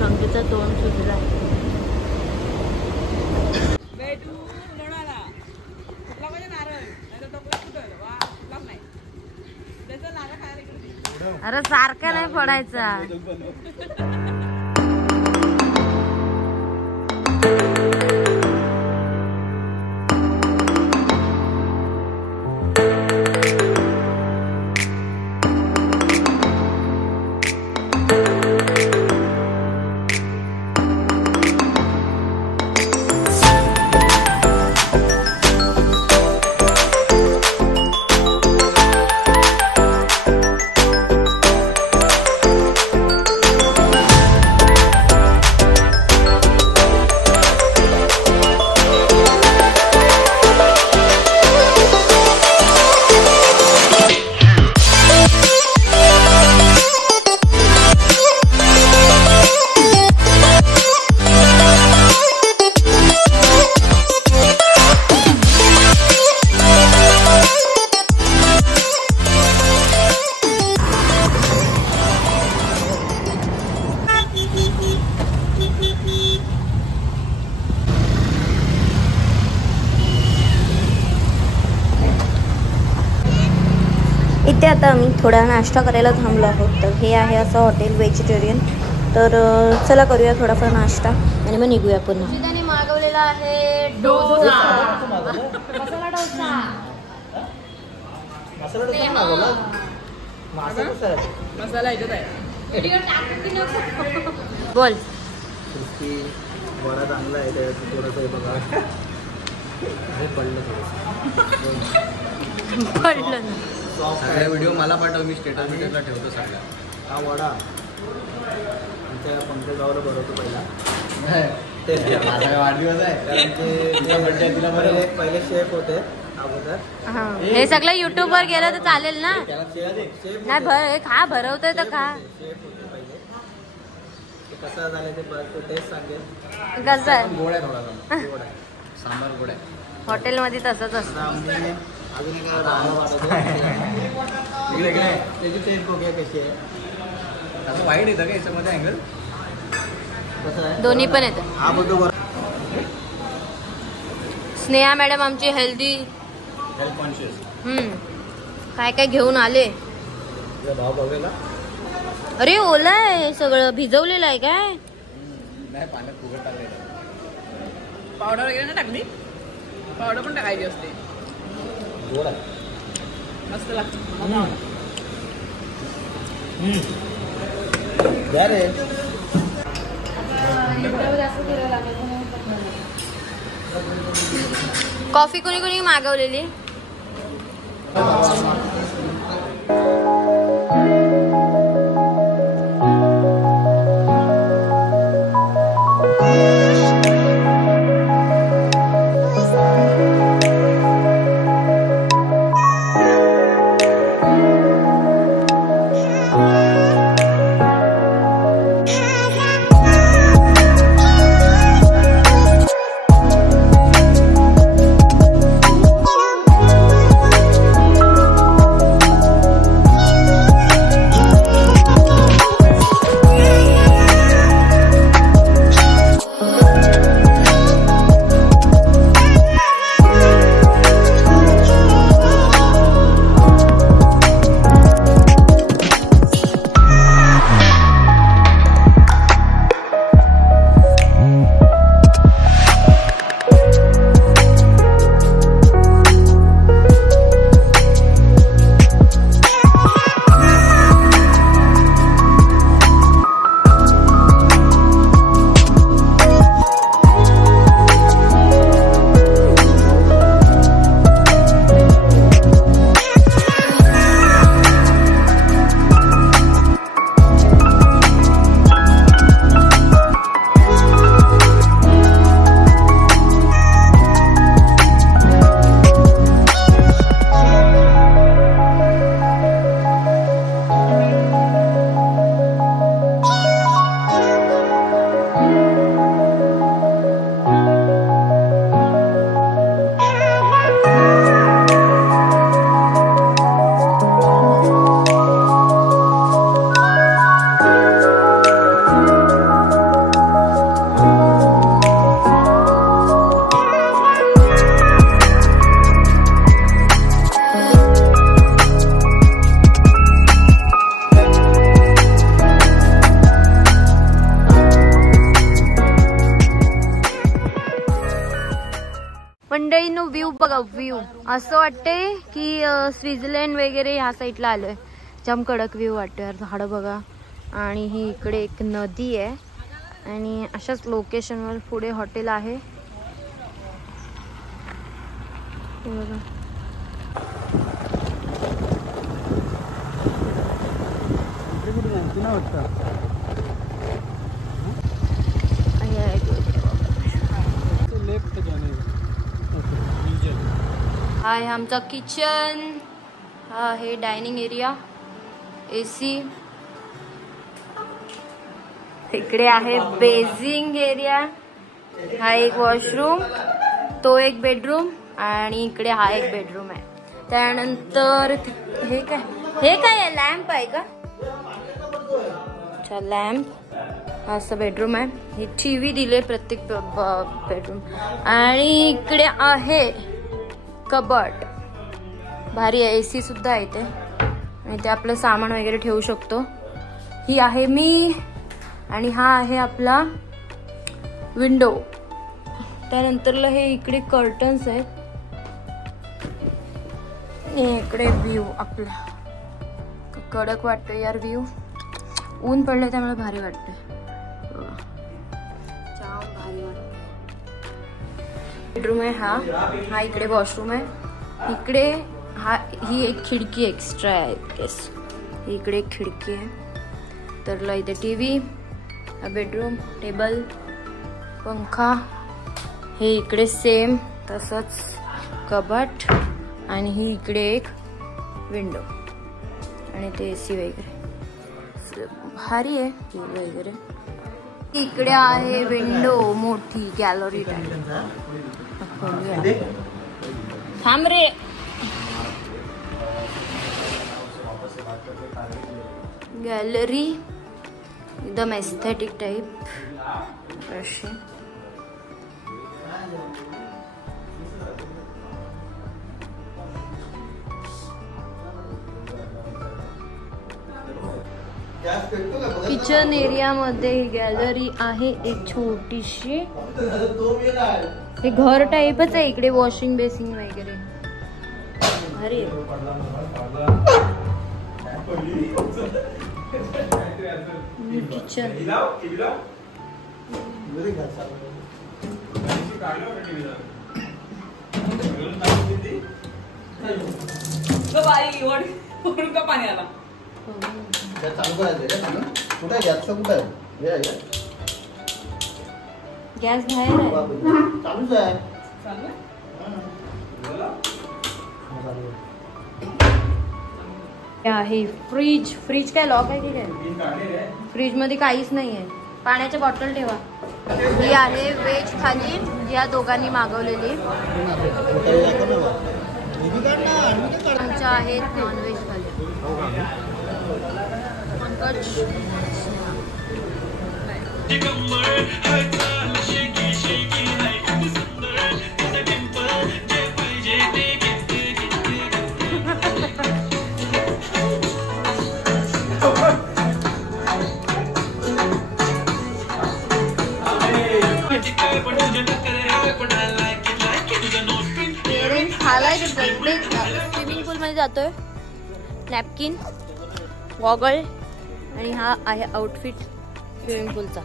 संगीचा तोंड सुजला. अरे सारखं नाही पडायचा. इथे आता आम्ही थोडा नाश्ता करायला थांबलो आहोत. तर हे आहे असं हॉटेल व्हेजिटेरियन. तर चला करूया थोडाफार नाश्ता आणि मग निघूया पुन्हा. त्याने मागवलेला आहे डोसा. मसाला डोसा. मसाला याच्यात आहे. बोल. वडा चांगला आहे. थोडंसं बघा पडलं ना. सगळ्या व्हिडिओ मला पाठव. मी स्टेटसला ठेवतो सगळ्या. हा वडा आमच्या पंकजगावला बनवतो पहिला. वाढदिवस आहे कारण ते पहिले शेफ होते अगोदर. हे सगळं युट्यूब वर गेलं तर चालेल ना. नाही खा भरवतोय तर खा. शेफ होते पहिले. कसं झालं ते टेस्ट सांगेल. कसं आहे? गोड आहे थोडासा. गोड आहे. सांबार गोड आहे. हॉटेलमध्ये तसंच असतं. अजून एक त्याची टेस्ट बघूया कशी आहे. असं वाईट येतं का याच्यामध्ये अँगल? कसं आहे? दोन्ही पण येतं. हा बघतो. स्नेहा मॅडम आमची हेल्थ कॉन्शियस. काय काय घेऊन आले. भाव बघायला. अरे ओला आहे सगळं. भिजवलेलं आहे काय? नाही पाण्यात फुगट टाकायचं. पावडर वगैरे ना टाकली. पावडर पण टाकायची असते. गोड आहे. मस्त लागतं. कॉफी कोणी कोणी मागवलेली. व्ह्यू बघा, व्ह्यू असं वाटते की स्वित्झर्लंड वगैरे ह्या साईडला आलोय. जाम कडक व्ह्यू वाटतो यार. झाडं बघा आणि ही इकडे एक नदी आहे आणि अशाच लोकेशनवर पुढे हॉटेल आहे. बघा हा आहे आमचा किचन. हा आहे डायनिंग एरिया, AC. इकडे आहे बेसिंग एरिया. हा एक वॉशरूम, तो एक बेडरूम आणि इकडे हा एक बेडरूम आहे. त्यानंतर हे काय आहे? लॅम्प आहे का? अच्छा, लॅम्प. असं बेडरूम आहे. ही TV दिले प्रत्येक बेडरूम. आणि इकडे आहे कबड. भारी आहे. AC सुद्धा आहे इथे आणि ते आपलं सामान वगैरे ठेवू शकतो. ही आहे मी आणि हा आहे आपला विंडो. त्यानंतरला हे इकडे कर्टन्स आहेत. इकडे व्ह्यू आपला कडक वाटतो यार व्ह्यू. ऊन पडलं त्यामुळे भारी वाटतं. जाम भारी वाटतं. बेडरूम आहे हा इकडे वॉशरूम आहे. इकडे ही एक खिडकी एक्स्ट्रा आहे. इकडे एक खिडकी आहे. तर इथे TV, बेडरूम, टेबल, पंखा. हे इकडे सेम तसंच कबट आणि ही इकडे एक विंडो आणि ते AC वगैरे भारी आहे वगैरे. इकडे आहे विंडो, मोठी गॅलरी टाईप. थांब रे. गॅलरी एकदम एस्थेटिक टाइप अशी. किचन एरिया मध्ये ही गॅलरी आहे एक छोटीशी. हे घर टाइपच आहे. इकडे वॉशिंग बेसिंग वगैरे भारी आहे. किचन पाणी आला. गॅस बाहेर आहे. फ्रीज काय लॉक आहे की काय? फ्रीज मध्ये काहीच नाहीये. पाण्याच्या बॉटल ठेवा. ही आहे व्हेज थाली या दोघांनी मागवलेली. आमच्या आहेत नॉनव्हेज थाली. स्विमिंग पूल मध्ये जातोय. नॅपकिन, गॉगल आणि हा आहे आउटफिट स्विमिंग पूलचा.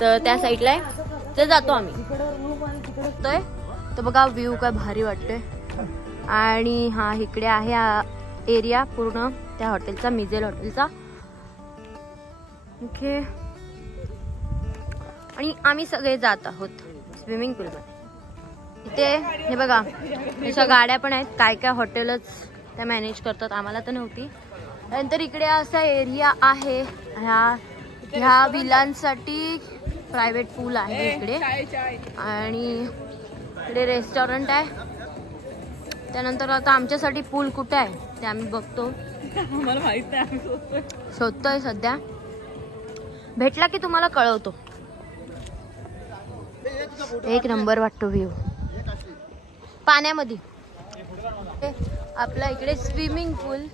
तर त्या साईडला आहे तर जातो आम्ही. तर बघा व्ह्यू काय भारी वाटतोय. आणि हा इकडे आहे एरिया पूर्ण त्या हॉटेलचा, मिझेल हॉटेलचा. ओके. आणि आम्ही सगळे जात आहोत स्विमिंग पूल मध्ये. इथे हे बघा अशा गाड्या पण आहेत. काय काय हॉटेलच त्या मॅनेज करतात. आम्हाला तर नव्हती. नंतर इकडे असा एरिया आहे. ह्या विलांसाठी प्रायव्हेट पूल आहे इकडे. आणि इकडे रेस्टॉरंट आहे. त्यानंतर आता आमच्यासाठी पूल कुठे आहे ते आम्ही बघतो. मला माहित नाही. शोधतोय सध्या. भेटला की तुम्हाला कळवतो. एक नंबर वाटतो व्ह्यू पाण्यामध्ये. आपला इकडे स्विमिंग पूल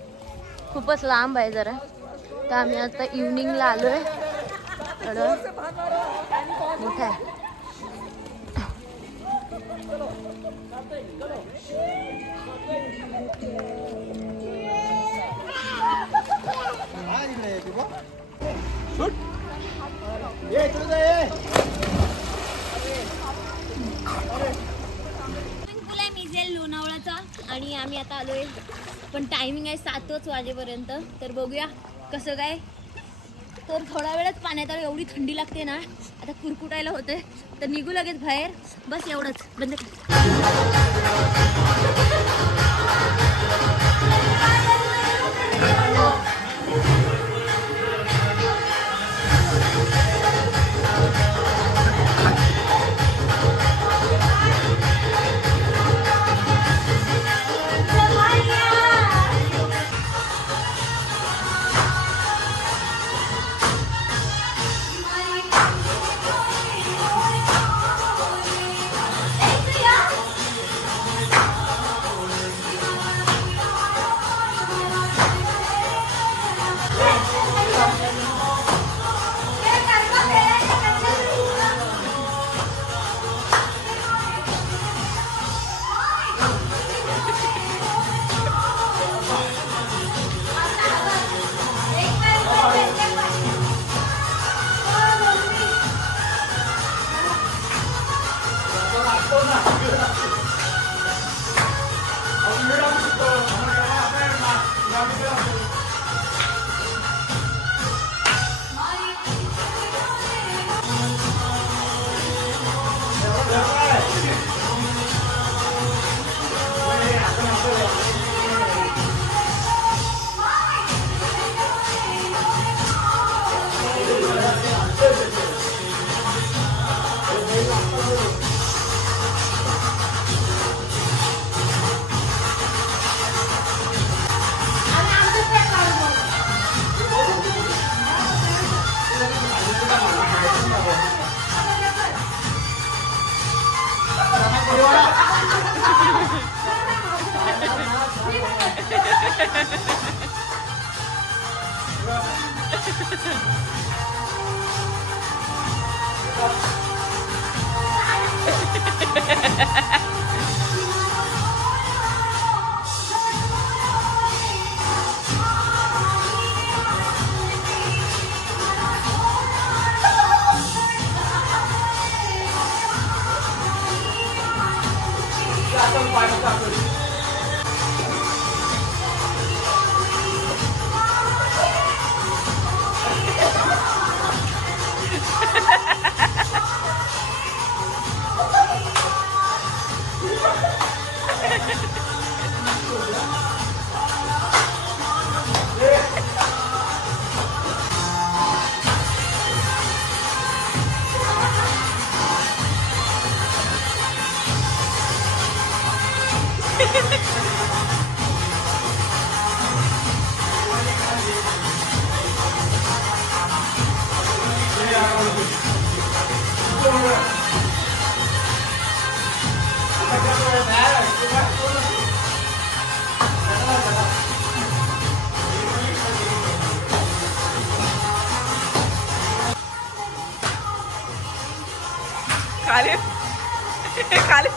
खूपच लांब आहे जरा. तर आम्ही आता इव्हनिंगला आलोय. मोठा आहे. लोणावळाचा आणि आम्ही आता आलोय, पण टायमिंग आहे 7 वाजेपर्यंत. तर बघूया कसं काय. तर थोड्या वेळात पाण्यात आलो. एवढी थंडी लागते ना, आता कुरकुटायला होते. तर निघू लगेच बाहेर. बस एवढंच. बंद. खाली खाली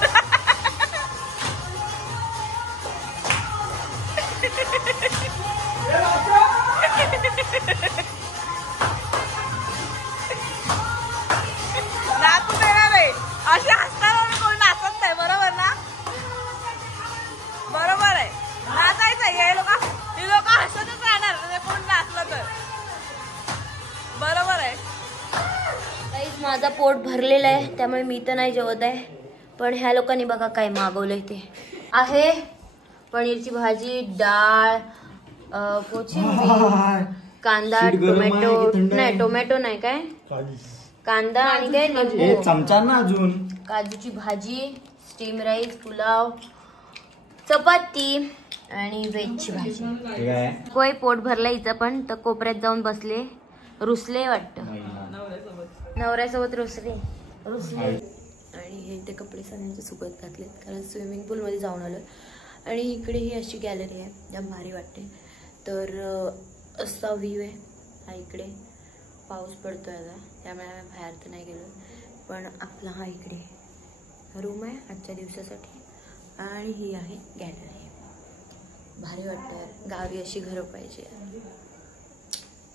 नाचू देणार नाही. असे हसताना कोण नाचत नाही. बरोबर ना? बरोबर आहे. नाचायचं. हे लोक हसतच राहणार कोण नाचलं तर. बरोबर आहे. माझा पोट भरलेला आहे, त्यामुळे मी तर नाही जेवत आहे. पण ह्या लोकांनी बघा काय मागवलंय. ते आहे पनीरची भाजी, डाळ, कोथिंबीर, कांदा, टोमॅटो नाही, टोमॅटो नाही, काय कांदा आणि काय लिंबू, चमचा ना अजून, काजूची भाजी, स्टीम राईस, पुलाव, चपाती आणि व्हेजची भाजी. कोय पोट भरला हिचं पण. तर कोपऱ्यात जाऊन बसले, रुसले वाटतं. नवऱ्यासोबत रुसले. आणि हे ते कपडे सगळ्यांचे सुकत घातलेत, कारण स्विमिंग पूलमध्ये जाऊन आलो. आणि इकडे ही अशी गॅलरी आहे, एकदम भारी वाटते. तर असा व्ह्यू आहे हा. इकडे पाऊस पडतोय आता, त्यामुळे आम्ही बाहेर तर नाही गेलो. पण आपला हा इकडे रूम आहे आजच्या दिवसासाठी आणि ही आहे गॅलरी. भारी वाटतं, गावी अशी घरं पाहिजे,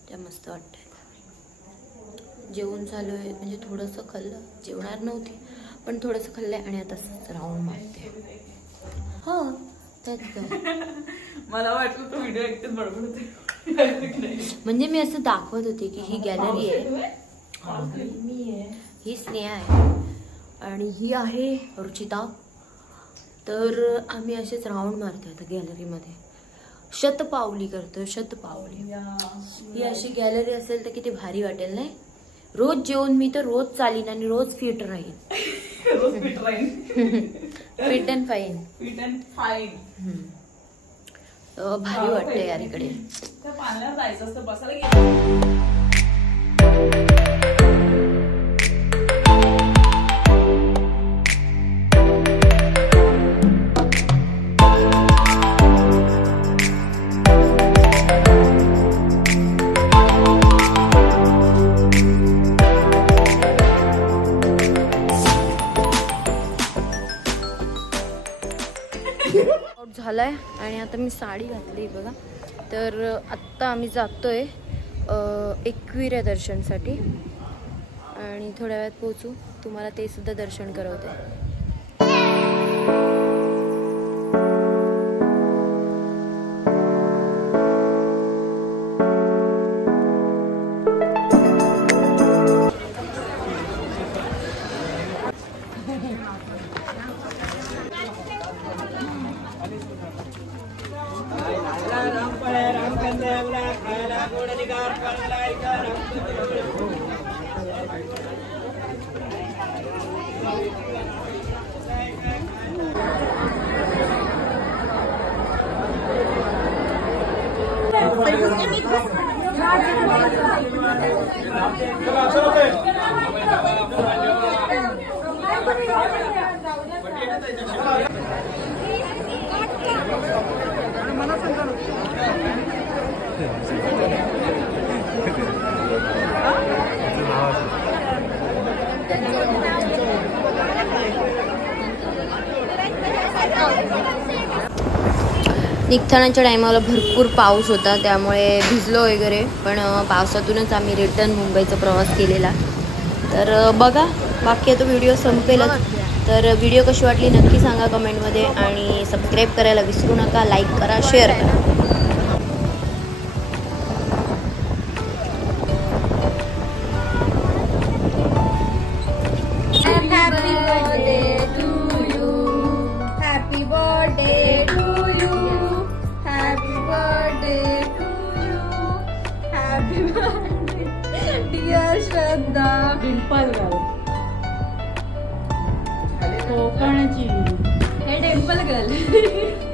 त्या मस्त वाटतं. जेवण चालू आहे, म्हणजे थोडंसं खाल्लं, जेवणार नव्हती पण थोडंसं खाल्लं आहे आणि आता राऊंड मारते. हो त्यात काय मला वाटलं तो व्हिडिओ एकटेच बडबड होते. म्हणजे मी असं दाखवत होते की ही गॅलरी आहे, ही स्नेहा आहे आणि ही आहे रुचिता. तर आम्ही असेच राऊंड मारतोय आता गॅलरीमध्ये, शतपावली करतोय, शतपावली. ही अशी गॅलरी असेल तर किती भारी वाटेल नाही. रोज जेवून मी तर रोज चालीन आणि रोज फिट राहीन. रोज फिट राहीन. Fit and fine. Fit and fine. भारी वाटते यार इकडे. त्या पाण्यावर जायचं असतं, बसायला गेलं. झालाय आणि आता मी साडी घातली बघा. तर आत्ता आम्ही जातोय एकविरा दर्शनसाठी आणि थोड्या वेळात पोहोचू. तुम्हाला ते सुद्धा दर्शन करवते. निघतानाच्या टायमाला भरपूर पाऊस होता, त्यामुळे भिजलो वगैरे, पण पावसातूनच आम्ही रिटर्न मुंबईचा प्रवास केलेला. तर बघा, बाकी तो व्हिडिओ संपेलच. तर व्हिडिओ कशी वाटली नक्की सांगा कमेंटमध्ये आणि सबस्क्राईब करायला विसरू नका. लाईक करा, शेअर करा. डिअर श्रद्धा. Dimple girl. कोकणची. हे टेम्पल गर्ल.